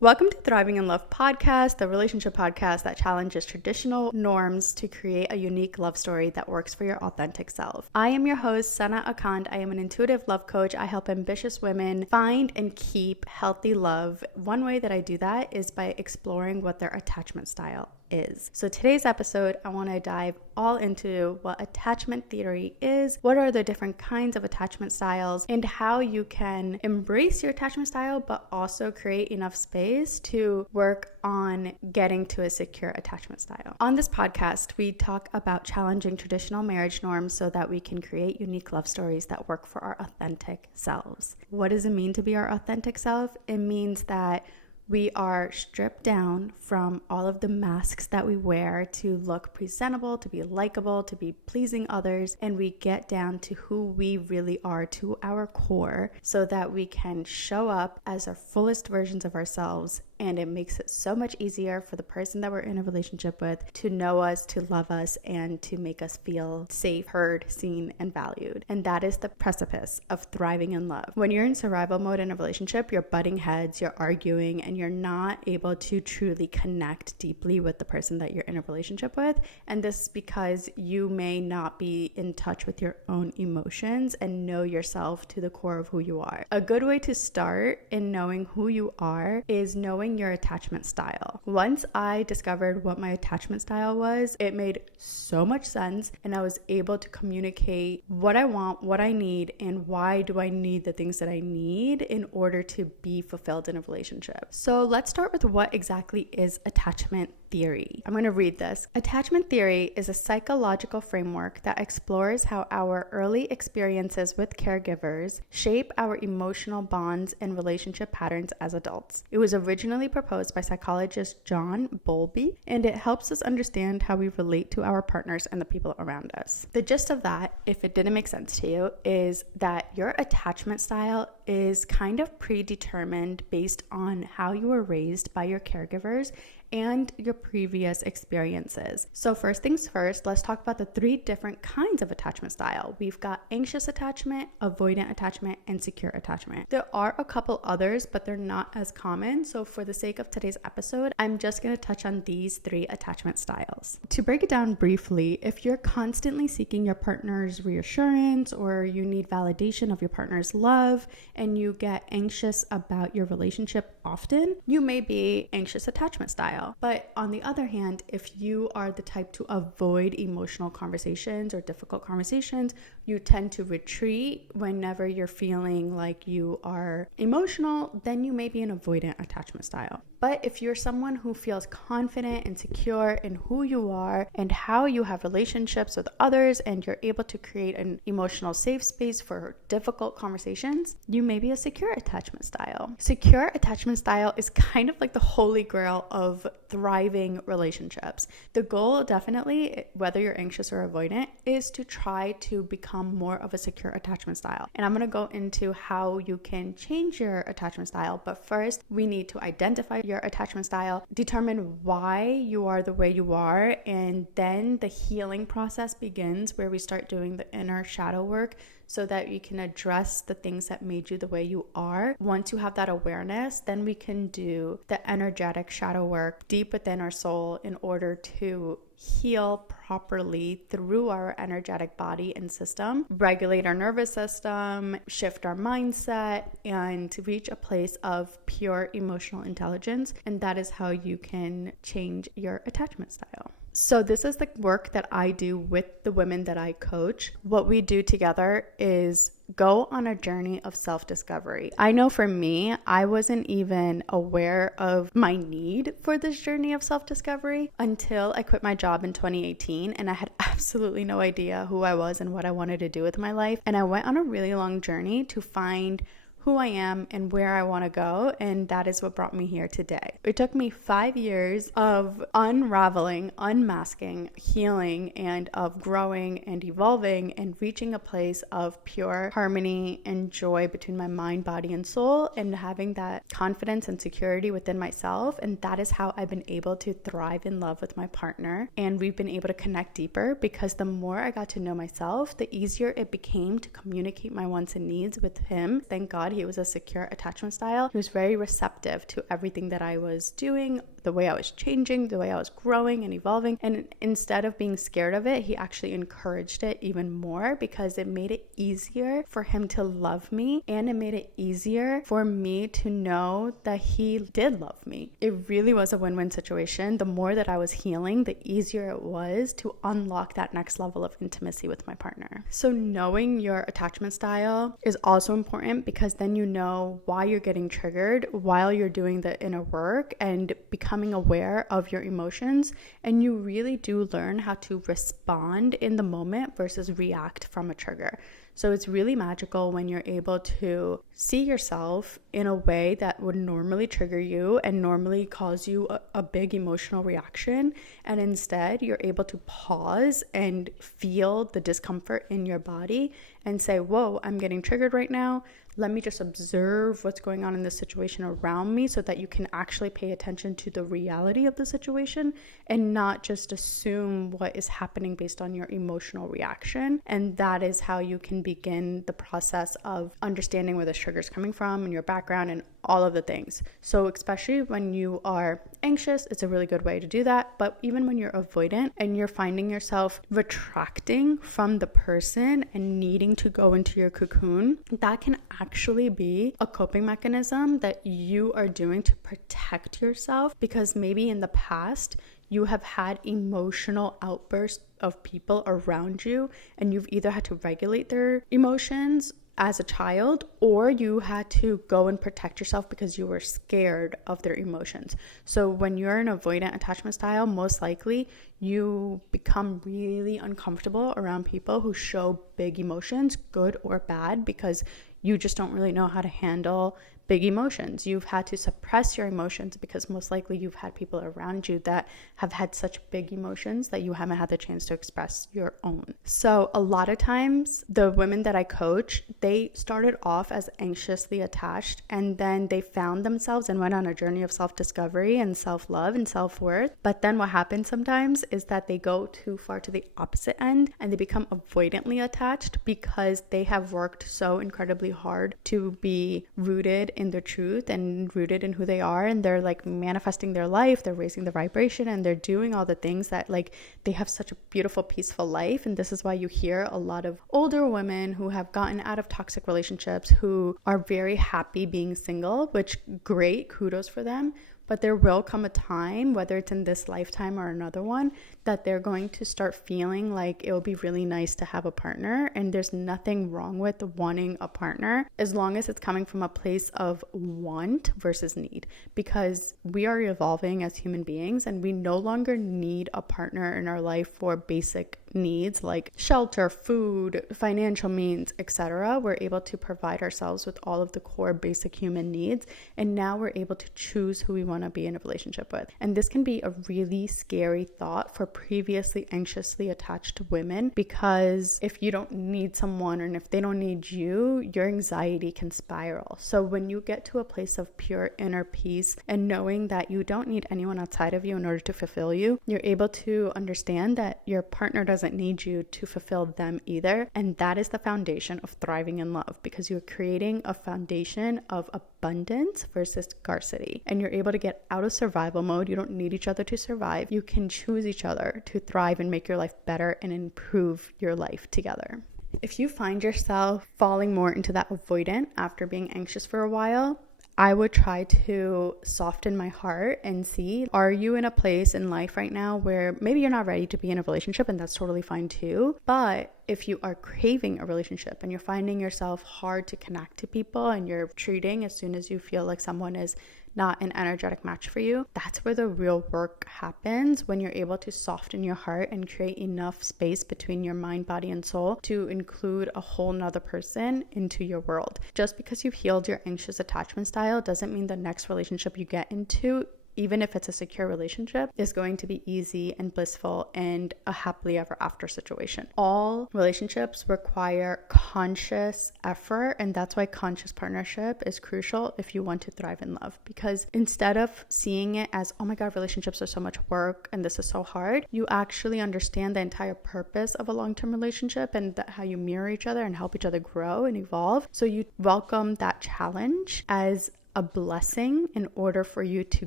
Welcome to Thriving in Love podcast, the relationship podcast that challenges traditional norms to create a unique love story that works for your authentic self. I am your host, Sana Akhand. I am an intuitive love coach. I help ambitious women find and keep healthy love. One way that I do that is by exploring what their attachment style is. So today's episode, I want to dive all into what attachment theory is, what are the different kinds of attachment styles, and how you can embrace your attachment style, but also create enough space to work on getting to a secure attachment style. On this podcast, we talk about challenging traditional marriage norms so that we can create unique love stories that work for our authentic selves. What does it mean to be our authentic self? It means that we are stripped down from all of the masks that we wear to look presentable, to be likable, to be pleasing others, and we get down to who we really are, to our core, so that we can show up as our fullest versions of ourselves. And it makes it so much easier for the person that we're in a relationship with to know us, to love us, and to make us feel safe, heard, seen, and valued. And that is the precipice of thriving in love. When you're in survival mode in a relationship, you're butting heads, you're arguing, and you're not able to truly connect deeply with the person that you're in a relationship with. And this is because you may not be in touch with your own emotions and know yourself to the core of who you are. A good way to start in knowing who you are is knowing your attachment style. Once I discovered what my attachment style was, it made so much sense, and I was able to communicate what I want, what I need, and why do I need the things that I need in order to be fulfilled in a relationship. So let's start with what exactly is attachment theory. I'm going to read this. Attachment theory is a psychological framework that explores how our early experiences with caregivers shape our emotional bonds and relationship patterns as adults. It was originally proposed by psychologist John Bowlby, and it helps us understand how we relate to our partners and the people around us. The gist of that, if it didn't make sense to you, is that your attachment style is kind of predetermined based on how you were raised by your caregivers and your previous experiences. So first things first, let's talk about the three different kinds of attachment style. We've got anxious attachment, avoidant attachment, and secure attachment. There are a couple others, but they're not as common. So for the sake of today's episode, I'm just going to touch on these three attachment styles. To break it down briefly, if you're constantly seeking your partner's reassurance or you need validation of your partner's love and you get anxious about your relationship often, you may be anxious attachment style. But on the other hand, if you are the type to avoid emotional conversations or difficult conversations, you tend to retreat whenever you're feeling like you are emotional, then you may be an avoidant attachment style. But if you're someone who feels confident and secure in who you are and how you have relationships with others, and you're able to create an emotional safe space for difficult conversations, you may be a secure attachment style. Secure attachment style is kind of like the holy grail of thriving relationships. The goal, definitely, whether you're anxious or avoidant, is to try to become more of a secure attachment style. And I'm going to go into how you can change your attachment style. But first, we need to identify your attachment style, determine why you are the way you are, and then the healing process begins where we start doing the inner shadow work so that you can address the things that made you the way you are. Once you have that awareness, then we can do the energetic shadow work deep within our soul in order to heal properly through our energetic body and system, regulate our nervous system, shift our mindset, and to reach a place of pure emotional intelligence. And that is how you can change your attachment style. So this is the work that I do with the women that I coach. What we do together is go on a journey of self-discovery. I know for me, I wasn't even aware of my need for this journey of self-discovery until I quit my job in 2018, and I had absolutely no idea who I was and what I wanted to do with my life. And I went on a really long journey to find who I am and where I want to go, and that is what brought me here today. It took me 5 years of unraveling, unmasking, healing, and of growing and evolving and reaching a place of pure harmony and joy between my mind, body, and soul, and having that confidence and security within myself. And that is how I've been able to thrive in love with my partner, and we've been able to connect deeper because the more I got to know myself, the easier it became to communicate my wants and needs with him. Thank God he was a secure attachment style. He was very receptive to everything that I was doing, the way I was changing, the way I was growing and evolving. And instead of being scared of it, he actually encouraged it even more because it made it easier for him to love me, and it made it easier for me to know that he did love me. It really was a win-win situation. The more that I was healing, the easier it was to unlock that next level of intimacy with my partner. So knowing your attachment style is also important because then you know why you're getting triggered while you're doing the inner work and becoming aware of your emotions, and you really do learn how to respond in the moment versus react from a trigger. So it's really magical when you're able to see yourself in a way that would normally trigger you and normally cause you a big emotional reaction. And instead, you're able to pause and feel the discomfort in your body and say, whoa, I'm getting triggered right now. Let me just observe what's going on in this situation around me so that you can actually pay attention to the reality of the situation and not just assume what is happening based on your emotional reaction. And that is how you can begin the process of understanding where the trigger is coming from and your background and all of the things. So especially when you are anxious, it's a really good way to do that. But even when you're avoidant and you're finding yourself retracting from the person and needing to go into your cocoon, that can actually be a coping mechanism that you are doing to protect yourself, because maybe in the past you have had emotional outbursts of people around you and you've either had to regulate their emotions as a child, or you had to go and protect yourself because you were scared of their emotions. So when you're an avoidant attachment style, most likely you become really uncomfortable around people who show big emotions, good or bad, because you just don't really know how to handle big emotions. You've had to suppress your emotions because most likely you've had people around you that have had such big emotions that you haven't had the chance to express your own. So a lot of times the women that I coach, they started off as anxiously attached and then they found themselves and went on a journey of self-discovery and self-love and self-worth. But then what happens sometimes is that they go too far to the opposite end and they become avoidantly attached because they have worked so incredibly hard to be rooted in their truth and rooted in who they are, and they're like manifesting their life, they're raising the vibration, and they're doing all the things that like they have such a beautiful, peaceful life. And this is why you hear a lot of older women who have gotten out of toxic relationships who are very happy being single, which great, kudos for them. But there will come a time, whether it's in this lifetime or another one, that they're going to start feeling like it will be really nice to have a partner. And there's nothing wrong with wanting a partner as long as it's coming from a place of want versus need. Because we are evolving as human beings and we no longer need a partner in our life for basic needs like shelter, food, financial means, etc. We're able to provide ourselves with all of the core basic human needs. And now we're able to choose who we want to be in a relationship with. And this can be a really scary thought for previously anxiously attached women, because if you don't need someone and if they don't need you, your anxiety can spiral. So when you get to a place of pure inner peace and knowing that you don't need anyone outside of you in order to fulfill you, you're able to understand that your partner doesn't need you to fulfill them either. And that is the foundation of thriving in love, because you're creating a foundation of abundance versus scarcity. And you're able to get out of survival mode. You don't need each other to survive. You can choose each other to thrive and make your life better and improve your life together. If you find yourself falling more into that avoidant after being anxious for a while, I would try to soften my heart and see, are you in a place in life right now where maybe you're not ready to be in a relationship, and that's totally fine too. But if you are craving a relationship and you're finding yourself hard to connect to people and you're treating as soon as you feel like someone is not an energetic match for you, that's where the real work happens, when you're able to soften your heart and create enough space between your mind, body, and soul to include a whole nother person into your world. Just because you've healed your anxious attachment style doesn't mean the next relationship you get into even if it's a secure relationship, is going to be easy and blissful and a happily ever after situation. All relationships require conscious effort, and that's why conscious partnership is crucial if you want to thrive in love. Because instead of seeing it as, oh my God, relationships are so much work and this is so hard, you actually understand the entire purpose of a long-term relationship and how you mirror each other and help each other grow and evolve. So you welcome that challenge as a blessing in order for you to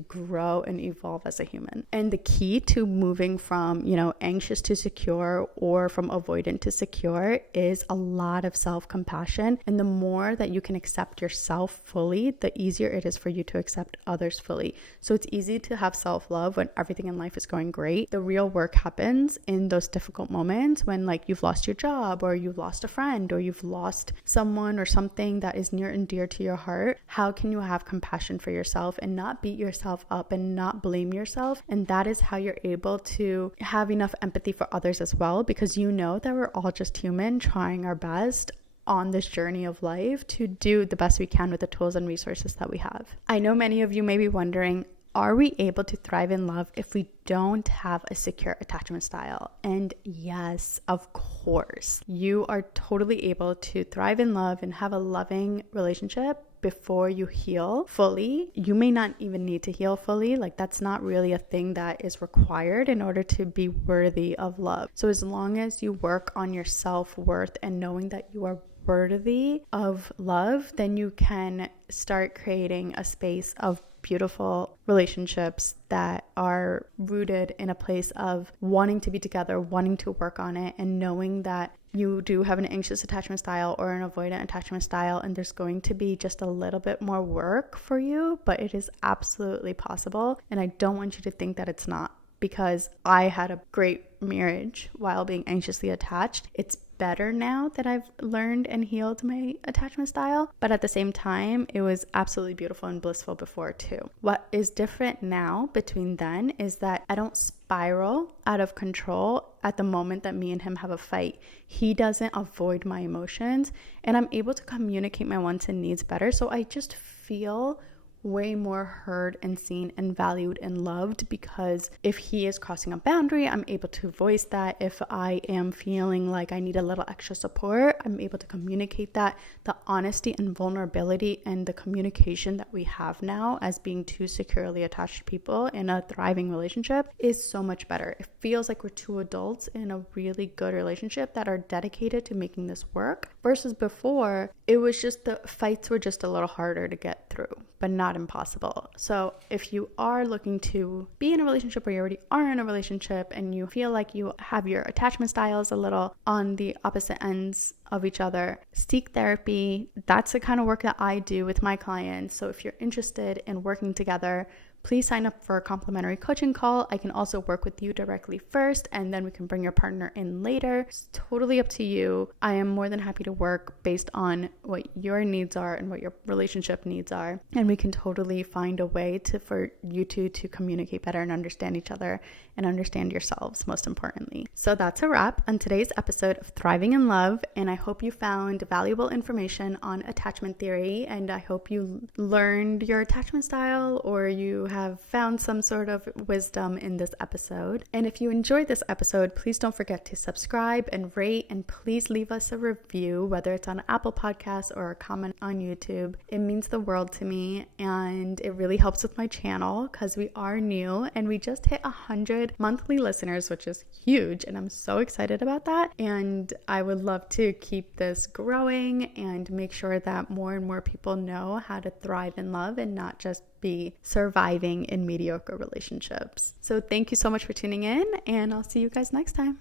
grow and evolve as a human. And the key to moving from, anxious to secure or from avoidant to secure is a lot of self-compassion. And the more that you can accept yourself fully, the easier it is for you to accept others fully. So it's easy to have self-love when everything in life is going great. The real work happens in those difficult moments when you've lost your job, or you've lost a friend, or you've lost someone or something that is near and dear to your heart. How can you have compassion for yourself and not beat yourself up and not blame yourself? And that is how you're able to have enough empathy for others as well, because you know that we're all just human trying our best on this journey of life to do the best we can with the tools and resources that we have. I know many of you may be wondering, are we able to thrive in love if we don't have a secure attachment style? And yes, of course, you are totally able to thrive in love and have a loving relationship before you heal fully. You may not even need to heal fully. That's not really a thing that is required in order to be worthy of love. So as long as you work on your self-worth and knowing that you are worthy of love, then you can start creating a space of beautiful relationships that are rooted in a place of wanting to be together, wanting to work on it, and knowing that you do have an anxious attachment style or an avoidant attachment style, and there's going to be just a little bit more work for you, but it is absolutely possible. And I don't want you to think that it's not, because I had a great marriage while being anxiously attached. It's better now that I've learned and healed my attachment style, but at the same time, it was absolutely beautiful and blissful before too. What is different now between then is that I don't spiral out of control at the moment that me and him have a fight. He doesn't avoid my emotions, and I'm able to communicate my wants and needs better. So I just feel way more heard and seen and valued and loved, because if he is crossing a boundary, I'm able to voice that. If I am feeling like I need a little extra support, I'm able to communicate that. The honesty and vulnerability and the communication that we have now as being two securely attached people in a thriving relationship is so much better. It feels like we're two adults in a really good relationship that are dedicated to making this work, versus before it was just the fights were just a little harder to get through, but not impossible. So if you are looking to be in a relationship, or you already are in a relationship and you feel like you have your attachment styles a little on the opposite ends of each other, seek therapy. That's the kind of work that I do with my clients. So if you're interested in working together, please sign up for a complimentary coaching call. I can also work with you directly first, and then we can bring your partner in later. It's totally up to you. I am more than happy to work based on what your needs are and what your relationship needs are. And we can totally find a way for you two to communicate better and understand each other and understand yourselves, most importantly. So that's a wrap on today's episode of Thriving in Love. And I hope you found valuable information on attachment theory. And I hope you learned your attachment style, or you have found some sort of wisdom in this episode. And if you enjoyed this episode, please don't forget to subscribe and rate, and please leave us a review, whether it's on Apple Podcasts or a comment on YouTube. It means the world to me, and it really helps with my channel because we are new and we just hit 100 monthly listeners, which is huge, and I'm so excited about that. And I would love to keep this growing and make sure that more and more people know how to thrive in love and not just be surviving in mediocre relationships. So thank you so much for tuning in, and I'll see you guys next time.